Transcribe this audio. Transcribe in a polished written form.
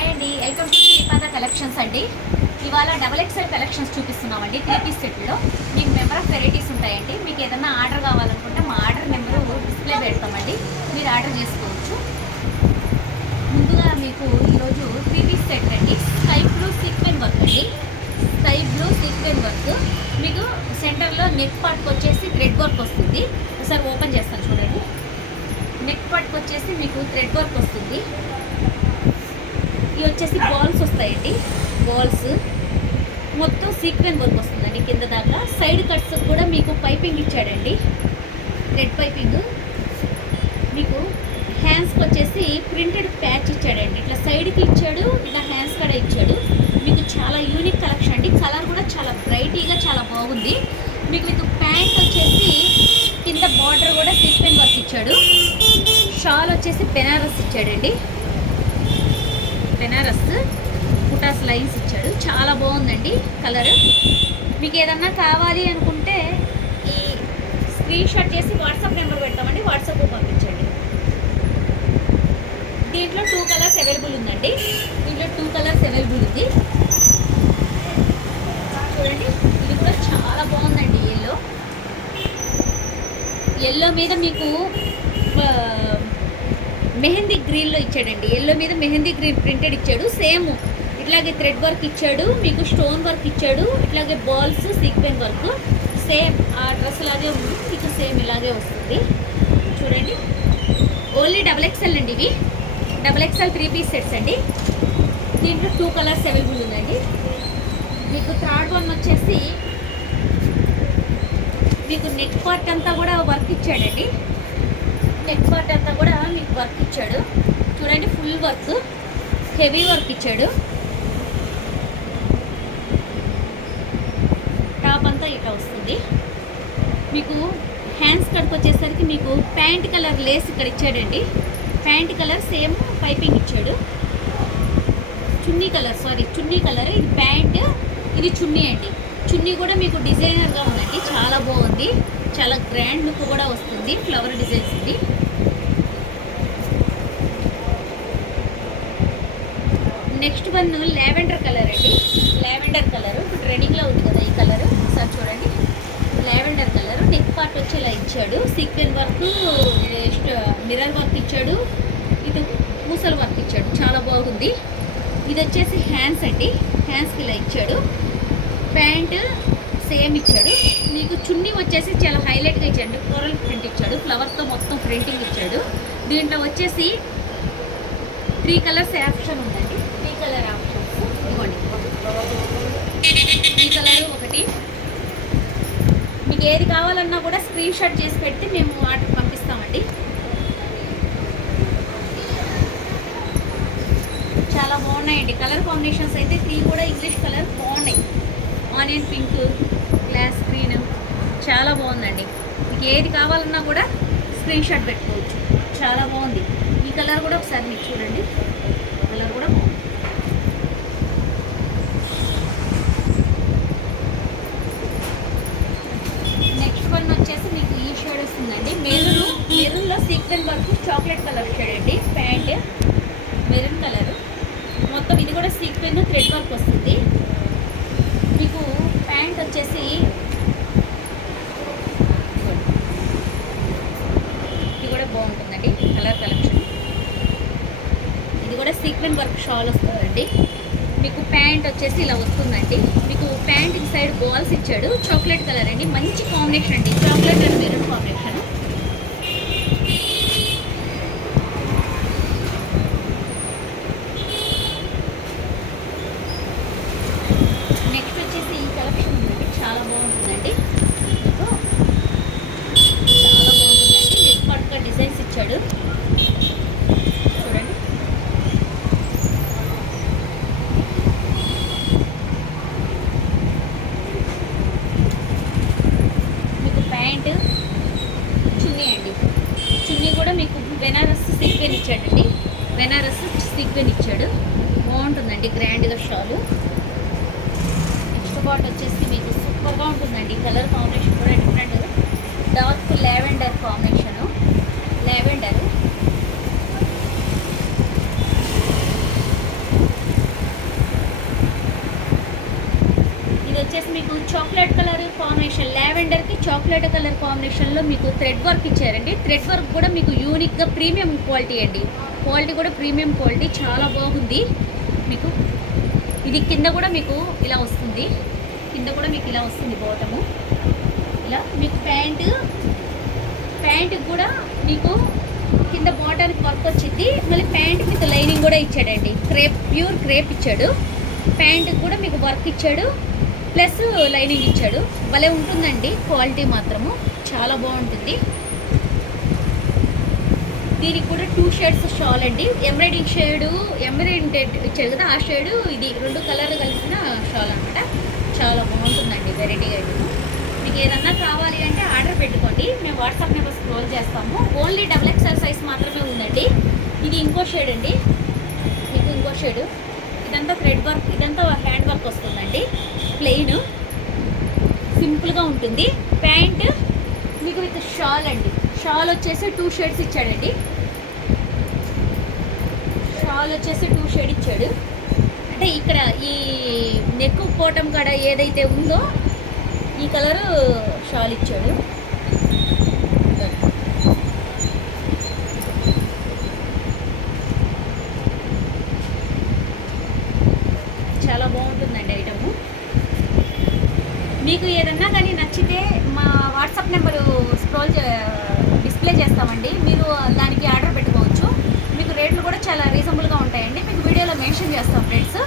Hi అండి, welcome to Sripada collections అండి. ఇవాళ XXL కలెక్షన్స్ చూపిస్తున్నామండి. 3 పీస్ సెట్లో మీకు నెంబర్ ఆఫ్ వెరైటీస్ ఉంటాయండి. మీకు ఏదైనా ఆర్డర్ కావాలనుకుంటే మా ఆర్డర్ నెంబరు డిస్ప్లే పెడతామండి, మీరు ఆర్డర్ చేసుకోవచ్చు. ముందుగా మీకు ఈరోజు 3 పీస్ సెట్ అండి. స్కై బ్లూ సీక్వెన్ వర్క్ అండి. స్కై బ్లూ సీక్వెన్ వర్క్ మీకు సెంటర్లో నెక్ పార్ట్కి వచ్చేసి థ్రెడ్ వర్క్ వస్తుంది. ఒకసారి ఓపెన్ చేస్తాను చూడండి. నెక్ పార్ట్కి వచ్చేసి మీకు థ్రెడ్ వర్క్ వస్తుంది. ఇవి వచ్చేసి బాల్స్ వస్తాయండి. బాల్స్ మొత్తం సీక్వెన్ వర్క్ వస్తుందండి కింద దాకా. సైడ్ కట్స్ కూడా మీకు పైపింగ్ ఇచ్చాడండి, రెడ్ పైపింగ్. మీకు హ్యాండ్స్కి వచ్చేసి ప్రింటెడ్ ప్యాచ్ ఇచ్చాడండి. ఇట్లా సైడ్కి ఇచ్చాడు, ఇట్లా హ్యాండ్స్ కూడా ఇచ్చాడు. మీకు చాలా యూనిక్ కలెక్షన్ అండి. కలర్ కూడా చాలా బ్రైటీగా చాలా బాగుంది. మీకు ప్యాంట్ వచ్చేసి కింద బార్డర్ కూడా సీక్వెన్ వర్క్ ఇచ్చాడు. షాల్ వచ్చేసి బెనారస్ ఇచ్చాడండి. బెనారస్ కుటాస్ లైన్స్ ఇచ్చాడు. చాలా బాగుందండి కలర్. మీకు ఏదన్నా కావాలి అనుకుంటే ఈ స్క్రీన్ షాట్ చేసి వాట్సాప్ నెంబర్ పెడతామండి, వాట్సాప్ పంపించండి. దీంట్లో 2 కలర్స్ అవైలబుల్ ఉందండి. దీంట్లో 2 కలర్స్ అవైలబుల్ ఉంది. చూడండి, ఇది కూడా చాలా బాగుందండి. ఎల్లో మీద మీకు మెహందీ గ్రీన్లో ఇచ్చాడండి. ఎల్లో మీద మెహందీ గ్రీన్ ప్రింటెడ్ ఇచ్చాడు. సేమ్ ఇట్లాగే థ్రెడ్ వర్క్ ఇచ్చాడు, మీకు స్టోన్ వర్క్ ఇచ్చాడు. ఇట్లాగే బాల్స్ సీక్వెన్ వర్క్ సేమ్ ఆ డ్రెస్ లాగే ఉంది. మీకు సేమ్ ఇలాగే వస్తుంది. చూడండి, ఓన్లీ XXL అండి. ఇవి XXL 3 పీస్ సెట్స్ అండి. దీంట్లో 2 కలర్స్ అవైలబుల్ ఉందండి. మీకు థర్డ్ వన్ వచ్చేసి మీకు నెక్ పార్ట్ అంతా కూడా వర్క్ ఇచ్చాడండి. నెక్ పార్ట్ అంతా కూడా మీకు వర్క్ ఇచ్చాడు. చూడండి, ఫుల్ వర్క్, హెవీ వర్క్ ఇచ్చాడు. టాప్ అంతా ఇట్లా వస్తుంది. మీకు హ్యాండ్స్ కడుపు వచ్చేసరికి మీకు ప్యాంట్ కలర్ లేస్ ఇక్కడ ఇచ్చాడండి. ప్యాంట్ కలర్ సేమ్ పైపింగ్ ఇచ్చాడు. చున్నీ కలర్ ఇది ప్యాంట్, ఇది చున్నీ అండి. చున్నీ కూడా మీకు డిజైనర్గా ఉందండి. చాలా బాగుంది, చాలా గ్రాండ్ లుక్ కూడా వస్తుంది. ఫ్లవర్ డిజైన్స్ ఇది. నెక్స్ట్ వన్ లావెండర్ కలర్ అండి. లావెండర్ కలర్ ఇప్పుడు ట్రెండింగ్లో ఉంది కదా ఈ కలర్. ఒకసారి చూడండి, లావెండర్ కలర్. నెక్ పార్ట్ వచ్చి ఇలా ఇచ్చాడు. సీక్వెన్ వర్క్, మిర్రర్ వర్క్ ఇచ్చాడు. ఇది పూసల వర్క్ ఇచ్చాడు. చాలా బాగుంది. ఇది వచ్చేసి హ్యాండ్స్ అండి. హ్యాండ్స్కి ఇలా ఇచ్చాడు. ప్యాంట్ సేమ్ ఇచ్చాడు. మీకు చున్నీ వచ్చేసి చాలా హైలైట్గా ఇచ్చాడు. ఫ్లోరల్ ప్రింట్ ఇచ్చాడు. ఫ్లవర్తో మొత్తం ప్రింటింగ్ ఇచ్చాడు. దీంట్లో వచ్చేసి 3 కలర్స్ ఆప్షన్ ఉందండి. 3 కలర్ ఆప్షన్స్ ఇవ్వండి. ఈ కలర్ ఒకటి. మీకు ఏది కావాలన్నా కూడా స్క్రీన్ షాట్ చేసి పెడితే మేము ఆర్డర్ పంపిస్తామండి. చాలా బాగున్నాయండి కలర్ కాంబినేషన్స్ అయితే. 3 కూడా ఇంగ్లీష్ కలర్ బాగున్నాయి. ఆనియన్ పింక్, గ్లాస్ గ్రీన్, చాలా బాగుందండి. మీకు ఏది కావాలన్నా కూడా స్క్రీన్ షాట్ పెట్టుకోవచ్చు. చాలా బాగుంది. ఈ కలర్ కూడా ఒకసారి మీకు చూడండి, కలర్ కూడా బాగుంది. నెక్స్ట్ వన్ వచ్చేసి మీకు ఈ షేడ్ వస్తుందండి. మెరూన్లో sequin work chocolate colour shade అండి. ప్యాంట్ మెరూన్ కలర్ మొత్తం. ఇది కూడా సీక్వెన్ థ్రెడ్ వర్క్ వస్తుంది. మీకు ప్యాంట్ వచ్చేసి ఇది కూడా బాగుంటుందండి కలర్ కలెక్షన్. ఇది కూడా సీక్వెన్ వర్క్ షాల్ వస్తుందండి. మీకు ప్యాంట్ వచ్చేసి ఇలా వస్తుందండి. మీకు ప్యాంట్కి సైడ్ బాల్స్ ఇచ్చాడు. చాక్లెట్ కలర్ అండి. మంచి కాంబినేషన్ అండి, chocolate and maroon combination. Next వచ్చేసి ఈ కలెక్షన్ ఉందండి. చాలా బాగుంటుందండి. చాలా బాగుంటుందండి. నెక్ పార్ట్గా డిజైన్స్ ఇచ్చాడు. చూడండి, మీకు ప్యాంట్ చున్నీ అండి. చున్నీ కూడా మీకు బెనారస్ సీక్వెన్ ఇచ్చాడండి. బెనారస్ సీక్వెన్ ఇచ్చాడు. బాగుంటుందండి గ్రాండ్గా షాలు. పార్ట్ వచ్చేసి మీకు సూపర్గా ఉంటుందండి. కలర్ కాంబినేషన్ కూడా different. Dark lavender combination. Lavender వచ్చేసి మీకు చాక్లెట్ కలర్ కాంబినేషన్, లావెండర్కి చాక్లెట్ కలర్ కాంబినేషన్లో మీకు థ్రెడ్ వర్క్ ఇచ్చారండి. థ్రెడ్ వర్క్ కూడా మీకు యూనిక్గా ప్రీమియం క్వాలిటీ అండి. క్వాలిటీ కూడా ప్రీమియం క్వాలిటీ, చాలా బాగుంది. మీకు ఇది కింద కూడా మీకు ఇలా వస్తుంది, కింద కూడా మీకు ఇలా వస్తుంది బాటము. ఇలా మీకు ప్యాంట్ కూడా మీకు కింద బాటానికి వర్క్ వచ్చింది. మళ్ళీ ప్యాంట్ మీకు లైనింగ్ కూడా ఇచ్చాడండి. ప్యూర్ క్రేప్ ఇచ్చాడు. ప్యాంట్కి కూడా మీకు వర్క్ ఇచ్చాడు, ప్లస్ లైనింగ్ ఇచ్చాడు. భలే ఉంటుందండి క్వాలిటీ మాత్రము, చాలా బాగుంటుంది. దీనికి కూడా 2 షేడ్స్ షాల్ అండి. ఎంబ్రాయిడింగ్ ఇచ్చాడు కదా, ఆ షేడు ఇది 2 కలర్లు కలిసిన షాల్ అనమాట. చాలా బాగుంటుందండి వెరైటీగా. ఐటమ్ మీకు ఏదన్నా కావాలి అంటే ఆర్డర్ పెట్టుకోండి, మేము వాట్సాప్ నెంబర్ స్క్రోల్ చేస్తాము. ఓన్లీ XXL సైజ్ మాత్రమే ఉందండి. ఇది ఇంకో షేడ్ అండి, మీకు ఇంకో షేడు. ఇదంతా థ్రెడ్ వర్క్, ఇదంతా హ్యాండ్ వర్క్ వస్తుందండి. ప్లెయిన్ సింపుల్గా ఉంటుంది. ప్యాంట్ మీకు విత్ షాల్ అండి. షాల్ వచ్చేసి 2 షేడ్స్ ఇచ్చాడండి. షాల్ వచ్చేసి 2 షేడ్ ఇచ్చాడు. అంటే ఇక్కడ ఈ నెక్ కోటం కాడ ఏదైతే ఉందో ఈ కలరు షాల్ ఇచ్చాడు. చాలా బాగుంటుందండి ఐటము. మీకు ఏదన్నా కానీ నచ్చితే మా వాట్సాప్ నెంబరు డిస్ప్లే చేస్తామండి, మీరు దానికి ఆర్డర్ పెట్టుకోవచ్చు. మీకు రేట్లు కూడా చాలా రీజనబుల్గా ఉంటాయండి. మీకు వీడియోలో మెన్షన్ చేస్తాం రేట్స్.